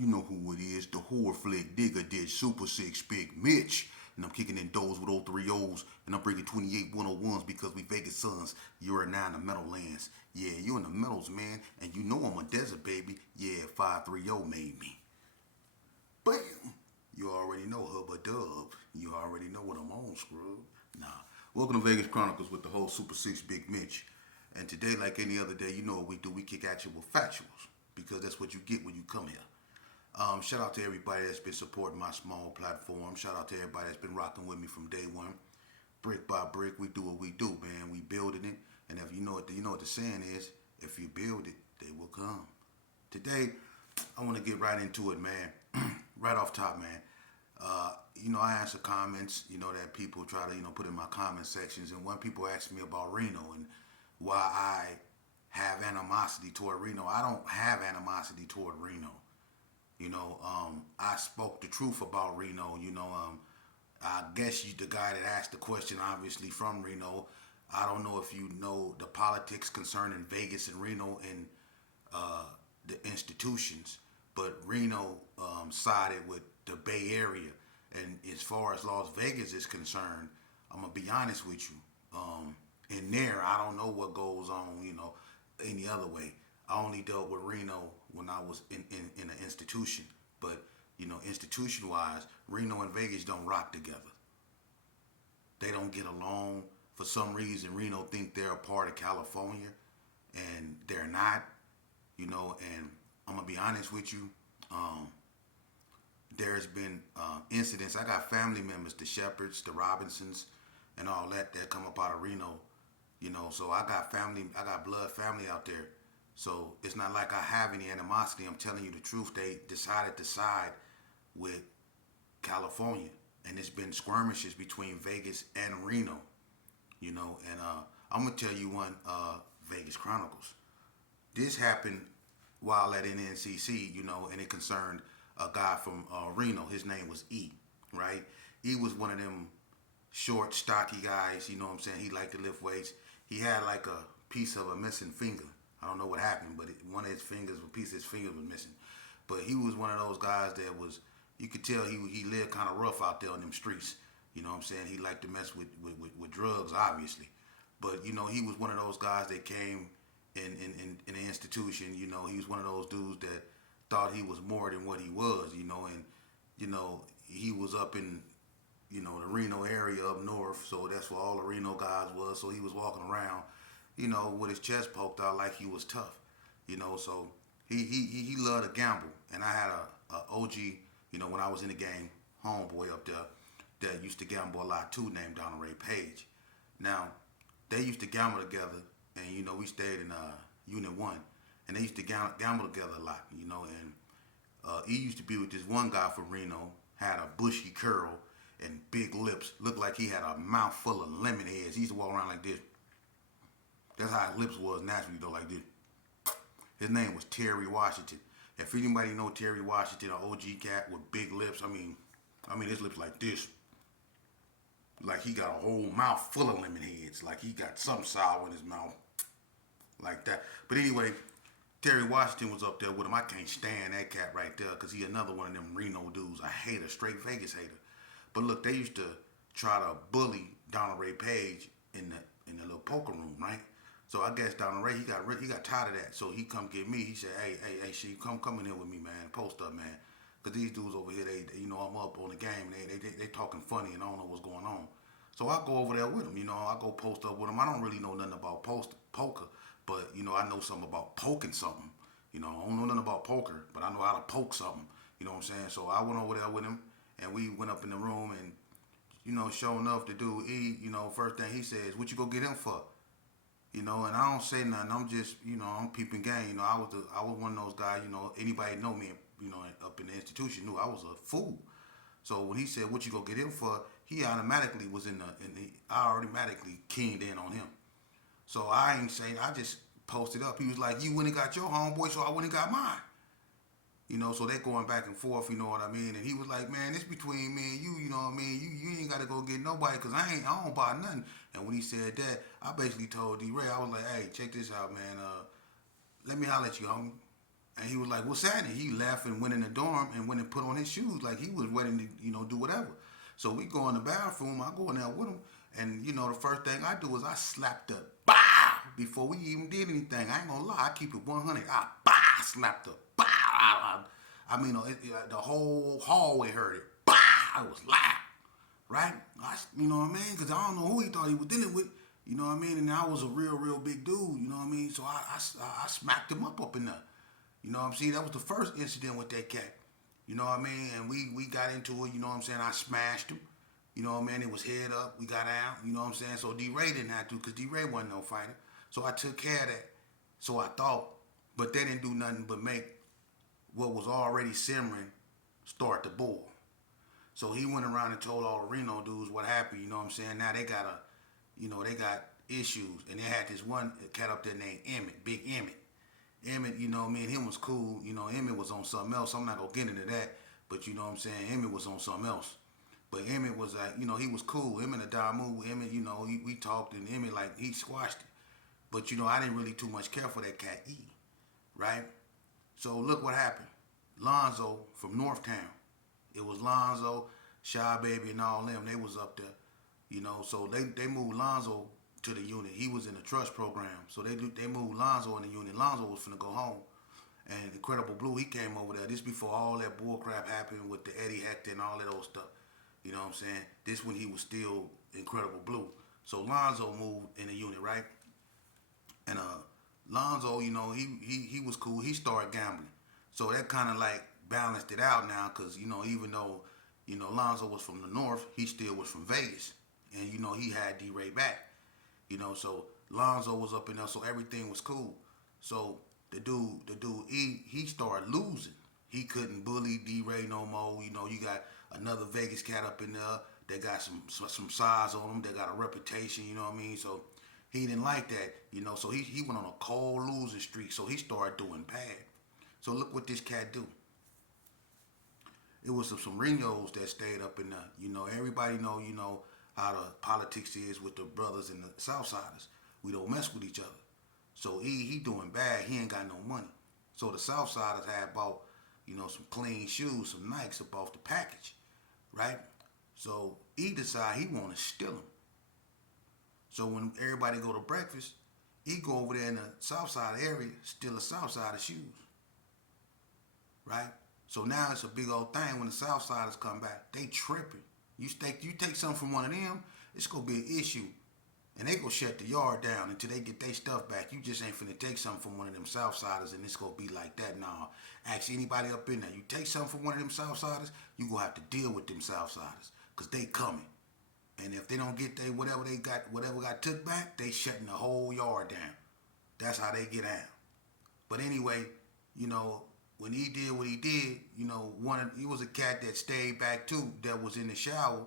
You know who it is, the horror flick digger did Super Six Big Mitch. And I'm kicking in doors with old 3 O's. And I'm bringing 28 101s because we Vegas sons. You're now in the Meadowlands. Yeah, you in the Meadows, man. And you know I'm a desert baby. Yeah, 530 made me. Bam! You already know Hubba Dub. You already know what I'm on, scrub. Nah. Welcome to Vegas Chronicles with the whole Super Six Big Mitch. And today, like any other day, you know what we do. We kick at you with factuals. Because that's what you get when you come here. Shout out to everybody that's been supporting my small platform. Shout out to everybody that's been rocking with me from day one. Brick by brick, we do what we do, man. We building it, and if you know what the saying is: if you build it, they will come. Today, I want to get right into it, man. Right off top, man. I answer comments, that people try to, put in my comment sections, and when people ask me about Reno and why I have animosity toward Reno, I don't have animosity toward Reno. I spoke the truth about Reno. I guess you, the guy that asked the question, obviously from Reno. I don't know if you know the politics concerning Vegas and Reno and the institutions, but Reno sided with the Bay Area. And as far as Las Vegas is concerned, I'm gonna be honest with you. In there, I don't know what goes on, any other way. I only dealt with Reno when I was in an institution. But, institution-wise, Reno and Vegas don't rock together. They don't get along. For some reason, Reno think they're a part of California, and they're not, and I'm going to be honest with you. There's been incidents. I got family members, the Shepherds, the Robinsons, and all that come up out of Reno, so I got blood family out there. So it's not like I have any animosity. I'm telling you the truth. They decided to side with California. And it's been skirmishes between Vegas and Reno. And I'm going to tell you one, Vegas Chronicles. This happened while at NNCC, and it concerned a guy from Reno. His name was E, right? E was one of them short, stocky guys, you know what I'm saying? He liked to lift weights. He had like a piece of a missing finger. I don't know what happened, but one of his fingers, a piece of his finger was missing. But he was one of those guys that was, you could tell he lived kind of rough out there on them streets. You know what I'm saying? He liked to mess with drugs, obviously. But, he was one of those guys that came in an institution. He was one of those dudes that thought he was more than what he was, and, he was up in, the Reno area up north. So that's where all the Reno guys was. So he was walking around, with his chest poked out like he was tough, so he loved to gamble. And I had a OG, when I was in the game, homeboy up there that used to gamble a lot too, named Donald Ray Page. Now, they used to gamble together, and, we stayed in Unit 1, and they used to gamble together a lot, and he used to be with this one guy from Reno, had a bushy curl and big lips, looked like he had a mouth full of lemon heads. He used to walk around like this. That's how his lips was naturally, though, like this. His name was Terry Washington. If anybody know Terry Washington, an OG cat with big lips, I mean his lips like this. Like he got a whole mouth full of lemon heads. Like he got something sour in his mouth. Like that. But anyway, Terry Washington was up there with him. I can't stand that cat right there because he another one of them Reno dudes. I hate a straight Vegas hater. But look, they used to try to bully Donald Ray Page in the little poker room, right? So I guess Donald Ray, he got tired of that. So he come get me. He said, hey, she come in here with me, man. Post up, man. Because these dudes over here, they I'm up on the game. And they talking funny and I don't know what's going on. So I go over there with them. I go post up with them. I don't really know nothing about poker. But, I know something about poking something. I don't know nothing about poker. But I know how to poke something. You know what I'm saying? So I went over there with him. And we went up in the room. And, sure enough, the dude, first thing he says, what you go get him for? And I don't say nothing. I'm just, I'm peeping game. I was one of those guys. Anybody know me, up in the institution knew I was a fool. So when he said, "What you go get him for?" He automatically was I automatically keyed in on him. So I ain't saying. I just posted up. He was like, "You went and got your homeboy, so I went and got mine." So they going back and forth, you know what I mean? And he was like, man, it's between me and you know what I mean? You ain't got to go get nobody because I don't buy nothing. And when he said that, I basically told D-Ray, I was like, hey, check this out, man. Let me holler at you, homie. And he was like, "What's happening?" He left and went in the dorm and went and put on his shoes like he was waiting to, do whatever. So we go in the bathroom. I go in there with him, and the first thing I do is I slap the bow before we even did anything. I ain't gonna lie, I keep it 100. I slap the bow. The whole hallway heard it. Bow. I was loud, right? You know what I mean? Because I don't know who he thought he was dealing with. You know what I mean? And I was a real, real big dude. You know what I mean? So I smacked him up in there. You know what I'm saying? That was the first incident with that cat. You know what I mean? And we got into it, you know what I'm saying? I smashed him. You know what I mean? It was head up. We got out. You know what I'm saying? So D-Ray didn't have to because D-Ray wasn't no fighter. So I took care of that. So I thought. But they didn't do nothing but make what was already simmering start to boil. So he went around and told all the Reno dudes what happened. You know what I'm saying? Now they got they got issues. And they had this one cat up there named Emmett, Big Emmett. Emmett, me and him was cool. Emmett was on something else. I'm not going to get into that. But you know what I'm saying? Emmett was on something else. But Emmett was like, he was cool. Emmett and Damu, Emmett, we talked and Emmett, like, he squashed it. But, I didn't really too much care for that cat E. Right? So look what happened. Lonzo from Northtown. It was Lonzo, Shy Baby, and all them. They was up there. So they moved Lonzo to the unit. He was in the trust program. So they moved Lonzo in the unit. Lonzo was finna go home. And Incredible Blue, he came over there. This before all that bullcrap happened with the Eddie Hector and all that old stuff. You know what I'm saying? This when he was still Incredible Blue. So Lonzo moved in the unit, right? And Lonzo, he was cool. He started gambling. So that kind of like balanced it out now because, even though, Lonzo was from the north, he still was from Vegas. And, he had D-Ray back. So Lonzo was up in there, so everything was cool. So the dude he started losing. He couldn't bully D-Ray no more. You got another Vegas cat up in there that got some size on him, that got a reputation, you know what I mean? So he didn't like that, so he went on a cold losing streak, so he started doing bad. So look what this cat do. It was some Renos that stayed up in there. Everybody know, how the politics is with the brothers and the Southsiders. We don't mess with each other. So he doing bad. He ain't got no money. So the Southsiders had bought, some clean shoes, some Nikes up off the package, right? So he decide he want to steal them. So when everybody go to breakfast, he go over there in the Southside area, steal the Southside shoes, right? So now it's a big old thing when the Southsiders come back. They tripping. You take something from one of them, it's gonna be an issue. And they gonna shut the yard down until they get their stuff back. You just ain't finna take something from one of them Southsiders and it's gonna be like that. Nah, ask anybody up in there. You take something from one of them Southsiders, you gonna have to deal with them Southsiders. Cause they coming. And if they don't get whatever got took back, they shutting the whole yard down. That's how they get out. But anyway, when he did what he did, he was a cat that stayed back too, that was in the shower,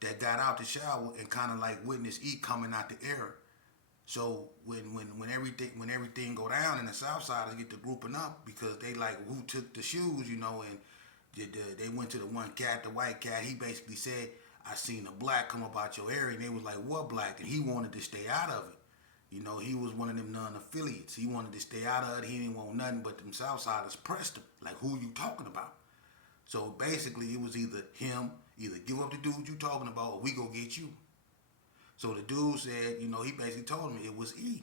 that got out the shower and kind of like witnessed E coming out the air. So when everything go down and the Southsiders get to grouping up because they like who took the shoes, and they went to the one cat, the white cat. He basically said, "I seen a black come up out your area," and they was like, "What black?" And he wanted to stay out of it. He was one of them non-affiliates. He wanted to stay out of it. He didn't want nothing but them Southsiders pressed him. Like, who you talking about? So basically, it was either give up the dude you talking about, or we go get you. So the dude said, he basically told him it was E.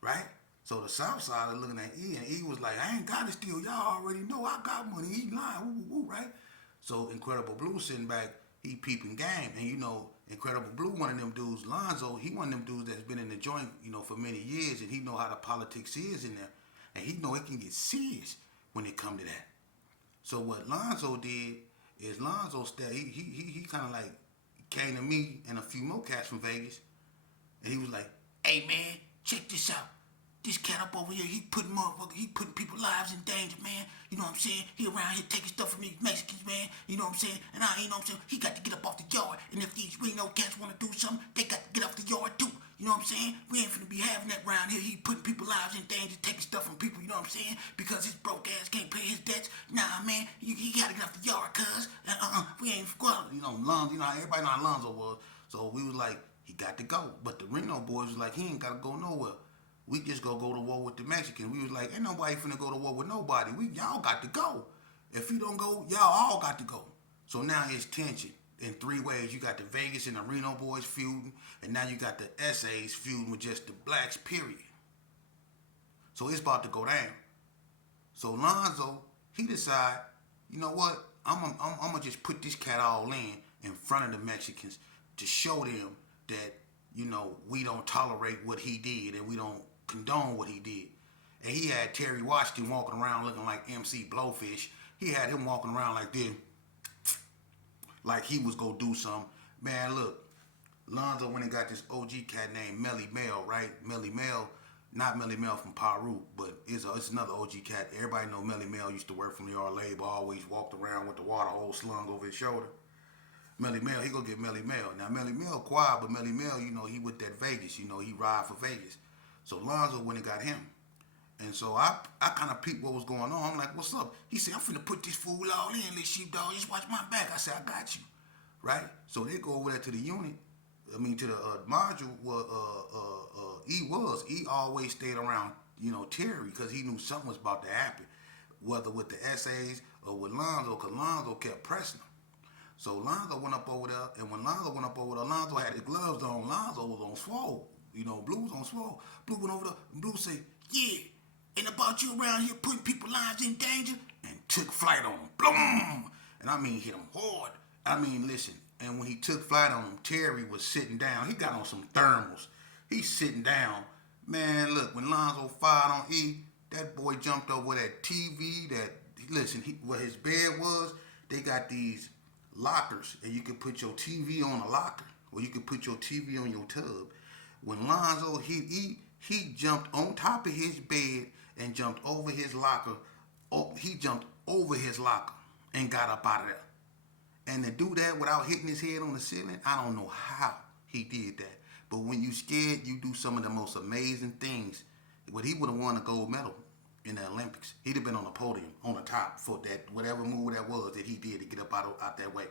Right? So the Southsider looking at E, and E was like, "I ain't got to steal. Y'all already know I got money. He lying. Woo, woo, woo," right? So Incredible Blue sitting back, he peeping game. And Incredible Blue, one of them dudes, Lonzo, he one of them dudes that's been in the joint, for many years, and he know how the politics is in there. And he know it can get serious when it come to that. So what Lonzo did is Lonzo he kind of like came to me and a few more cats from Vegas, and he was like, "Hey man, check this out. This cat up over here, he putting people's lives in danger, man. You know what I'm saying? He around here taking stuff from these Mexicans, man. You know what I'm saying? And he got to get up off the yard. And if these Reno cats want to do something, they got to get off the yard too. You know what I'm saying? We ain't finna be having that around here. He putting people's lives in danger, taking stuff from people, you know what I'm saying? Because his broke ass can't pay his debts. Nah, man, he got to get off the yard, cuz. We ain't squad. Lonzo, everybody know how Lonzo was. So we was like, he got to go. But the Reno boys was like, he ain't got to go nowhere. we just go to war with the Mexicans. We was like, ain't nobody finna go to war with nobody. Y'all got to go. If you don't go, y'all all got to go. So now it's tension in three ways. You got the Vegas and the Reno boys feuding, and now you got the SAs feuding with just the blacks, period. So it's about to go down. So Lonzo, he decide, you know what? I'm gonna just put this cat all in front of the Mexicans to show them that, you know, we don't tolerate what he did and we don't condone what he did. And he had Terry Washington walking around looking like MC Blowfish. He had him walking around like this, like he was gonna do something. Man, look, Lonzo went and got this OG cat named Melly Mel, right? Melly Mel, not Melly Mel from Peru, but it's another OG cat. Everybody know Melly Mel used to work for New York Labor, always walked around with the water hose slung over his shoulder. Melly Mel, he go get Melly Mel. Now Melly Mel quiet, but Melly Mel, you know, he with that Vegas, you know, he ride for Vegas. So Lonzo went and got him. And so I kind of peeped what was going on. I'm like, what's up? He said, I'm finna put this fool all in, little sheepdog. Just watch my back. I said, I got you. Right? So they go over there to the unit. To the module where E always stayed around, you know, Terry, because he knew something was about to happen, whether with the SAs or with Lonzo, because Lonzo kept pressing him. So Lonzo went up over there, and when Lonzo went up over there, Lonzo had his gloves on. Lonzo was on swole. You know, Blue was on swole. Blue went over there, and Blue said, yeah, ain't about you around here putting people's lives in danger, and took flight on him. Bloom! And I mean, hit him hard. I mean, listen, and when he took flight on him, Terry was sitting down. He got on some thermals. He's sitting down. Man, look, when Lonzo fired on E, that boy jumped over that TV where his bed was, they got these lockers, and you can put your TV on a locker, or you can put your TV on your tub. When Lonzo hit E, he jumped on top of his bed and jumped over his locker. Oh, he jumped over his locker and got up out of there. And to do that without hitting his head on the ceiling, I don't know how he did that. But when you scared, you do some of the most amazing things. But he would have won a gold medal in the Olympics. He'd have been on the podium, on the top for that whatever move that was that he did to get up out that way.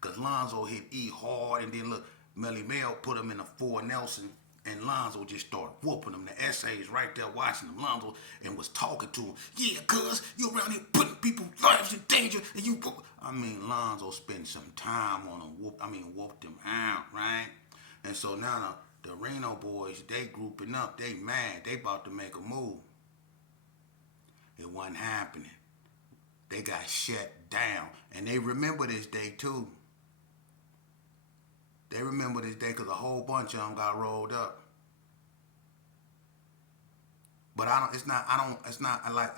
Because Lonzo hit E hard, and then look, Melly Mel put him in a 4 Nelson, and Lonzo just started whooping him. The SA's right there watching him, Lonzo, and was talking to him. Yeah, cuz, you around here putting people's lives in danger, and you... I mean, Lonzo spent some time on him, whooped him out, right? And so now the Reno boys, they grouping up, they mad, they about to make a move. It wasn't happening. They got shut down, and they remember this day too. They remember this day because a whole bunch of them got rolled up. But I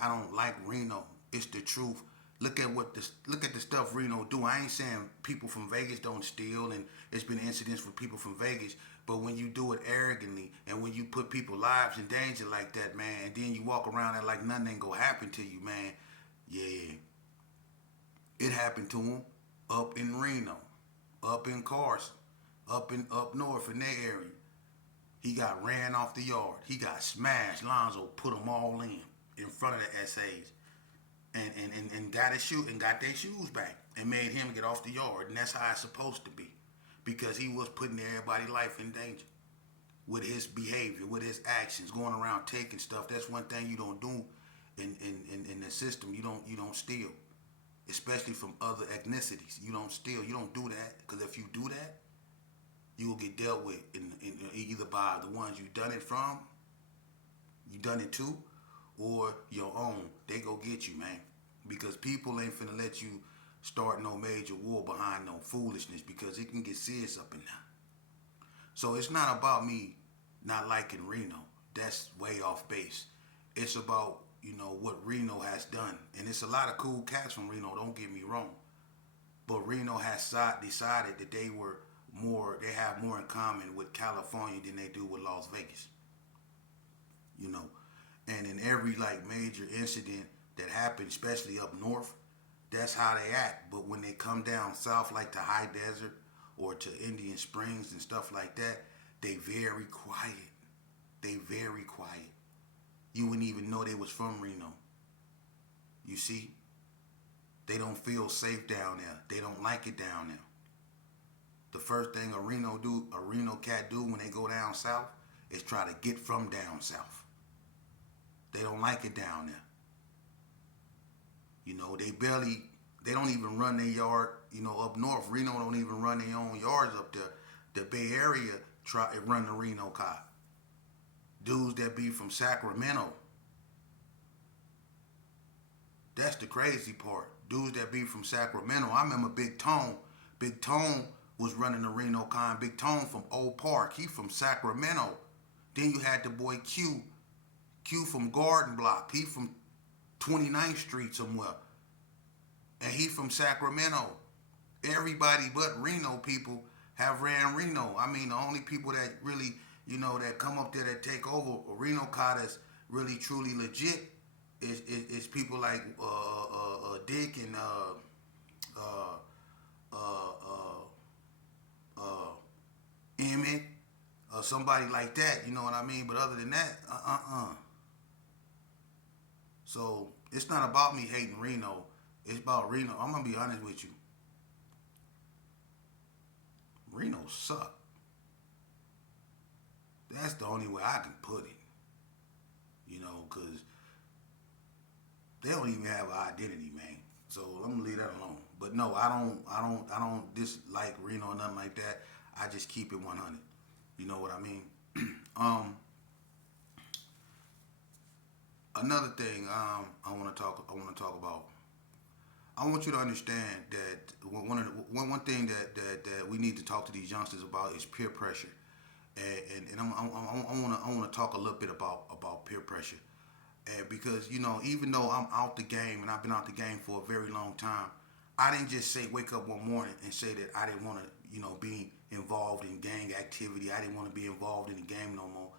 don't like Reno. It's the truth. Look at the stuff Reno do. I ain't saying people from Vegas don't steal, and it's been incidents with people from Vegas. But when you do it arrogantly, and when you put people's lives in danger like that, man, and then you walk around and like nothing ain't gonna happen to you, man. Yeah, it happened to him up in Reno, up in Carson, up north in that area. He got ran off the yard. He got smashed. Lonzo put them all in front of the SAs. And got his shoe and got their shoes back and made him get off the yard. And that's how it's supposed to be. Because he was putting everybody's life in danger with his behavior, with his actions, going around taking stuff. That's one thing you don't do in the system. You don't steal. Especially from other ethnicities. You don't steal. You don't do that. Because if you do that, you will get dealt with in either by the ones you done it from, you done it to, or your own. They go get you, man. Because people ain't finna let you start no major war behind no foolishness, because it can get serious up in there. So it's not about me not liking Reno. That's way off base. It's about, you know, what Reno has done. And it's a lot of cool cats from Reno, don't get me wrong. But Reno has decided that they have more in common with California than they do with Las Vegas. You know. And in every like major incident that happened, especially up north, that's how they act. But when they come down south, like to High Desert or to Indian Springs and stuff like that, they very quiet. They very quiet. You wouldn't even know they was from Reno. You see? They don't feel safe down there. They don't like it down there. The first thing a Reno cat do when they go down south is try to get from down south. They don't like it down there. You know, they don't even run their yard. You know, up north, Reno don't even run their own yards up there. The Bay Area try to run the Reno car. Dudes that be from Sacramento. That's the crazy part. Dudes that be from Sacramento. I remember Big Tone. Big Tone was running the Reno car. Big Tone from Old Park. He from Sacramento. Then you had the boy Q. Q from Garden Block. He from 29th Street somewhere. And he from Sacramento. Everybody but Reno people have ran Reno. I mean, the only people that really, you know, that come up there that take over a Reno car that's really truly legit is people like Dick and Emmett or somebody like that. You know what I mean? But other than that, So it's not about me hating Reno. It's about Reno. I'm gonna be honest with you. Reno suck. That's the only way I can put it. You know, cause they don't even have an identity, man. So I'm gonna leave that alone. But no, I don't dislike Reno or nothing like that. I just keep it 100. You know what I mean? Another thing I want to talk about. I want you to understand that one thing that we need to talk to these youngsters about is peer pressure, and I want to talk a little bit about peer pressure, and because you know even though I'm out the game and I've been out the game for a very long time, I didn't just wake up one morning and say that I didn't want to be involved in gang activity. I didn't want to be involved in the game no more.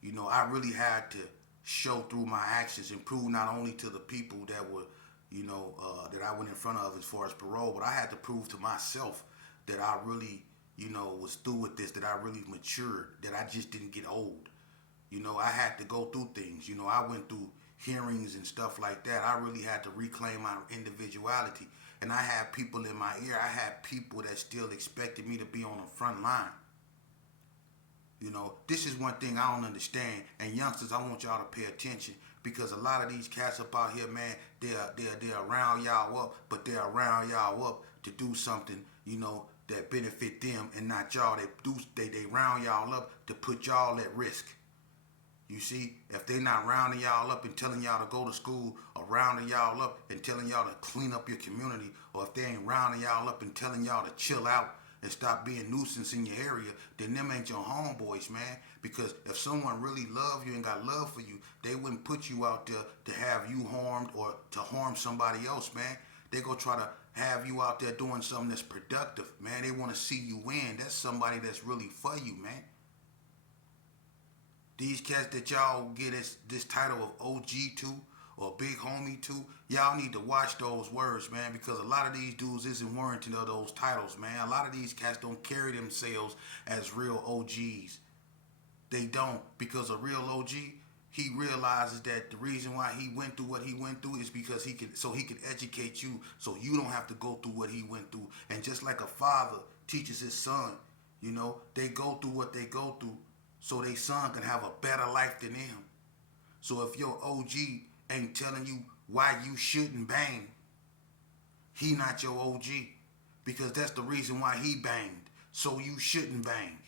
You know, I really had to show through my actions and prove not only to the people that were, that I went in front of as far as parole, but I had to prove to myself that I really, was through with this, that I really matured, that I just didn't get old. I had to go through things. I went through hearings and stuff like that. I really had to reclaim my individuality. And I had people in my ear. I had people that still expected me to be on the front line. This is one thing I don't understand. And youngsters, I want y'all to pay attention because a lot of these cats up out here, man, they're around y'all up, but they're around y'all up to do something, that benefit them and not y'all. They round y'all up to put y'all at risk. You see, if they not rounding y'all up and telling y'all to go to school, or rounding y'all up and telling y'all to clean up your community, or if they ain't rounding y'all up and telling y'all to chill out and stop being nuisance in your area, then them ain't your homeboys, man. Because if someone really love you and got love for you, they wouldn't put you out there to have you harmed or to harm somebody else, man. They go try to have you out there doing something that's productive, man. They want to see you win. That's somebody that's really for you, man. These cats that y'all get this title of OG to or big homie to, y'all need to watch those words, man, because a lot of these dudes isn't warranted of those titles, man. A lot of these cats don't carry themselves as real OGs. They don't, because a real OG, he realizes that the reason why he went through what he went through is because he can educate you so you don't have to go through what he went through. And just like a father teaches his son, they go through what they go through so their son can have a better life than them. So if your OG ain't telling you why you shouldn't bang, he not your OG, because that's the reason why he banged. So you shouldn't bang.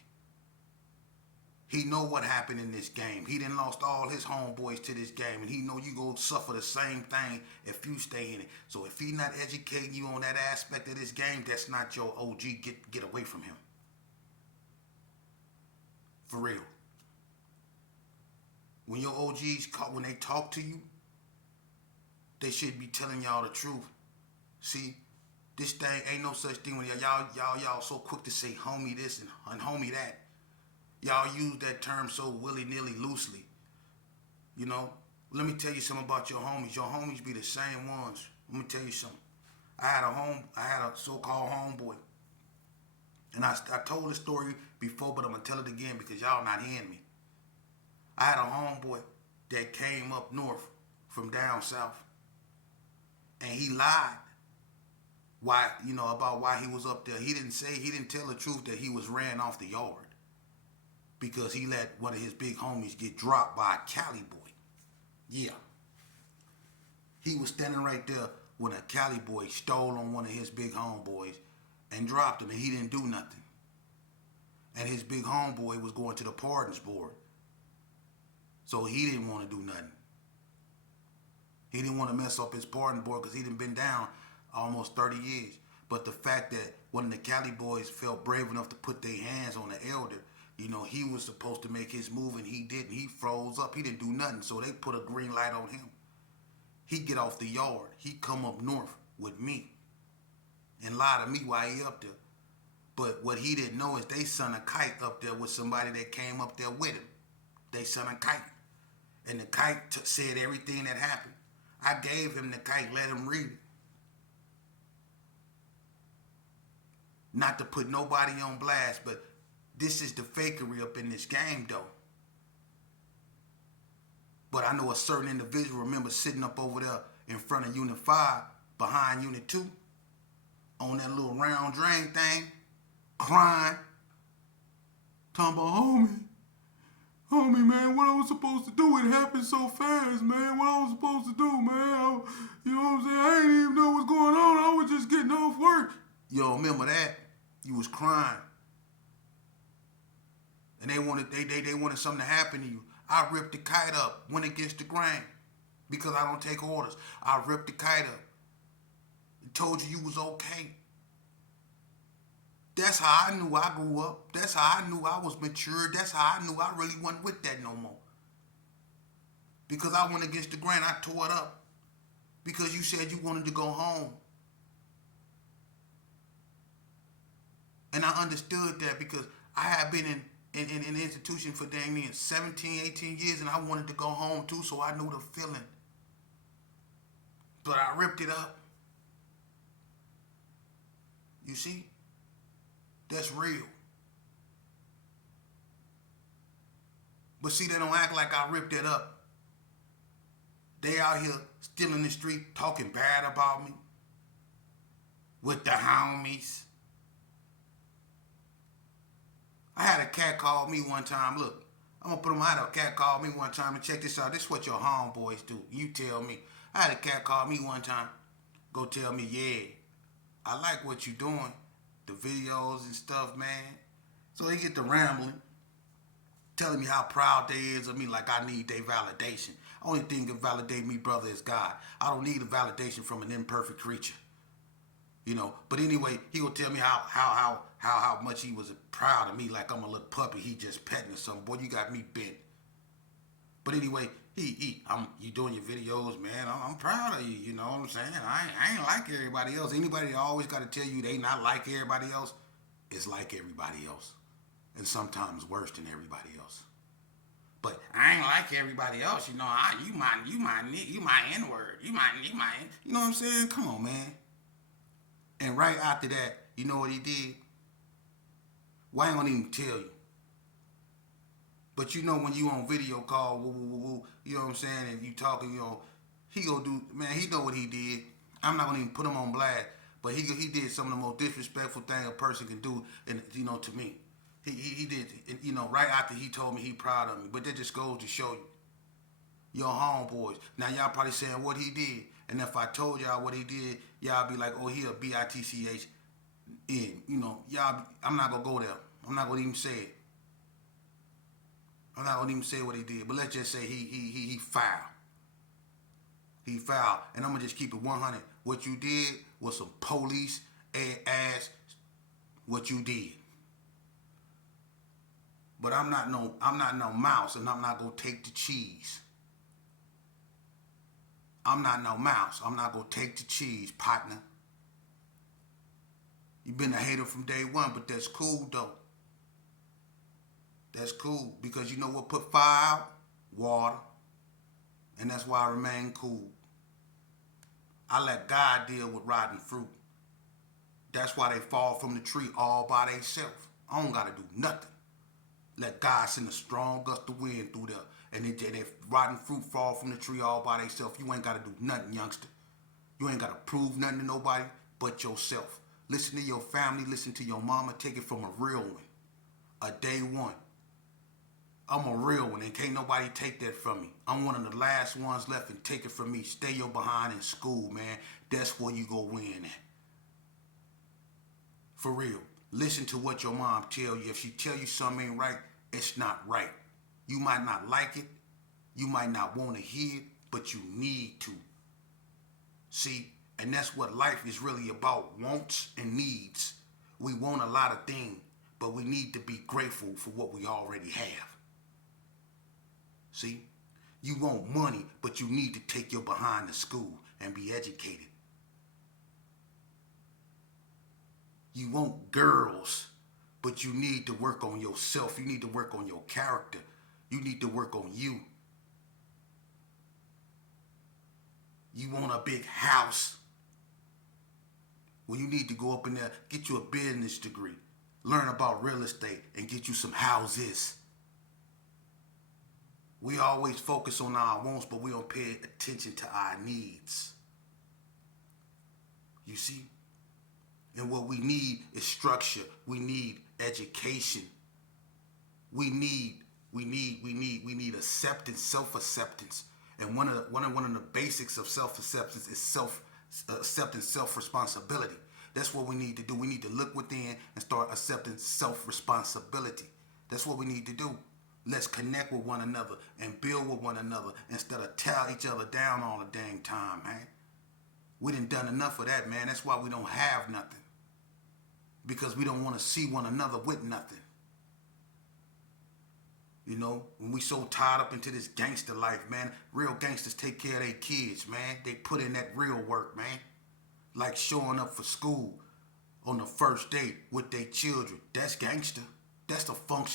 He know what happened in this game. He done lost all his homeboys to this game, and he know you gonna suffer the same thing if you stay in it. So if he not educating you on that aspect of this game, that's not your OG. Get away from him. For real. When your OGs when they talk to you, they should be telling y'all the truth. See, this thing ain't no such thing when y'all so quick to say homie this and homie that. Y'all use that term so willy-nilly loosely. Let me tell you something about your homies. Your homies be the same ones. Let me tell you something. I had a so-called homeboy. And I told the story before, but I'm going to tell it again because y'all not hearing me. I had a homeboy that came up north from down south. And he lied about why he was up there. He didn't tell the truth that he was ran off the yard because he let one of his big homies get dropped by a Cali boy. Yeah. He was standing right there when a Cali boy stole on one of his big homeboys and dropped him, and he didn't do nothing. And his big homeboy was going to the pardons board. So he didn't want to do nothing. He didn't want to mess up his pardon board because he done been down almost 30 years. But the fact that one of the Cali boys felt brave enough to put their hands on the elder, you know, he was supposed to make his move and he didn't. He froze up. He didn't do nothing. So they put a green light on him. He get off the yard. He come up north with me and lie to me while he up there. But what he didn't know is they sent a kite up there with somebody that came up there with him. They sent a kite. And the kite said everything that happened. I gave him the kite, let him read it. Not to put nobody on blast, but this is the fakery up in this game, though. But I know a certain individual remember sitting up over there in front of Unit 5, behind Unit 2, on that little round drain thing, crying, talking about, homie, man, what I was supposed to do? It happened so fast, man. What I was supposed to do, man? You know what I'm saying? I didn't even know what's going on. I was just getting off work. You don't remember that? You was crying. And they wanted something to happen to you. I ripped the kite up, went against the grain, because I don't take orders. I ripped the kite up. Told you was okay. That's how I knew I grew up. That's how I knew I was mature. That's how I knew I really wasn't with that no more. Because I went against the grain. I tore it up. Because you said you wanted to go home. And I understood that because I had been in an institution for dang near 17, 18 years, and I wanted to go home too, so I knew the feeling. But I ripped it up. You see? That's real. But see, they don't act like I ripped it up. They out here still in the street talking bad about me with the homies. I had a cat call me one time. Look, I'm going to put him out. A cat called me one time and check this out. This is what your homeboys do. You tell me. I had a cat call me one time. Go tell me, yeah, I like what you're doing. The videos and stuff, man. So they get to rambling, telling me how proud they is of me, like I need their validation. Only thing that validate me, brother, is God. I don't need a validation from an imperfect creature. You know, but anyway, he will tell me how much he was proud of me, like I'm a little puppy he just petting or something. Boy, you got me bent. But anyway, you doing your videos, man. I'm proud of you. You know what I'm saying? I ain't like everybody else. Anybody that always got to tell you they not like everybody else is like everybody else, and sometimes worse than everybody else. But I ain't like everybody else. You know, you my N-word. You my. You know what I'm saying? Come on, man. And right after that, you know what he did? Well, I ain't gonna even tell you. But you know when you on video call, woo, woo, woo, woo, you know what I'm saying, and you talking, you know, he go do, man, he know what he did. I'm not gonna even put him on blast, but he did some of the most disrespectful thing a person can do, and you know, to me, he did, you know, right after he told me he proud of me. But that just goes to show you, your homeboys. Now y'all probably saying what he did, and if I told y'all what he did, y'all be like, oh, he a bitch. You know, y'all, I'm not gonna go there. I'm not gonna even say it. I'm not gonna even say what he did, but let's just say he foul. He foul, and I'm gonna just keep it 100. What you did was some police ass. What you did, but I'm not no mouse, and I'm not gonna take the cheese. I'm not no mouse. I'm not gonna take the cheese, partner. You've been a hater from day one, but that's cool though. That's cool, because you know what put fire out? Water. And that's why I remain cool. I let God deal with rotten fruit. That's why they fall from the tree all by themselves. I don't got to do nothing. Let God send a strong gust of wind through there. And they rotten fruit fall from the tree all by themselves. You ain't got to do nothing, youngster. You ain't got to prove nothing to nobody but yourself. Listen to your family. Listen to your mama. Take it from a real one. A day one. I'm a real one, and can't nobody take that from me. I'm one of the last ones left, and take it from me. Stay your behind in school, man. That's where you go win at. For real. Listen to what your mom tell you. If she tell you something ain't right, it's not right. You might not like it. You might not want to hear it, but you need to. See? And that's what life is really about. Wants and needs. We want a lot of things, but we need to be grateful for what we already have. See? You want money, but you need to take your behind to school and be educated. You want girls, but you need to work on yourself. You need to work on your character. You need to work on you. You want a big house. Well, you need to go up in there, get you a business degree, learn about real estate, and get you some houses. We always focus on our wants, but we don't pay attention to our needs. You see? And what we need is structure. We need education. We need acceptance, self-acceptance. And one of the basics of self-acceptance is acceptance, self-responsibility. That's what we need to do. We need to look within and start accepting self-responsibility. That's what we need to do. Let's connect with one another and build with one another instead of tear each other down all the dang time, man. We done enough of that, man. That's why we don't have nothing. Because we don't want to see one another with nothing. You know, when we so tied up into this gangster life, man, real gangsters take care of their kids, man. They put in that real work, man. Like showing up for school on the first day with their children. That's gangster. That's the function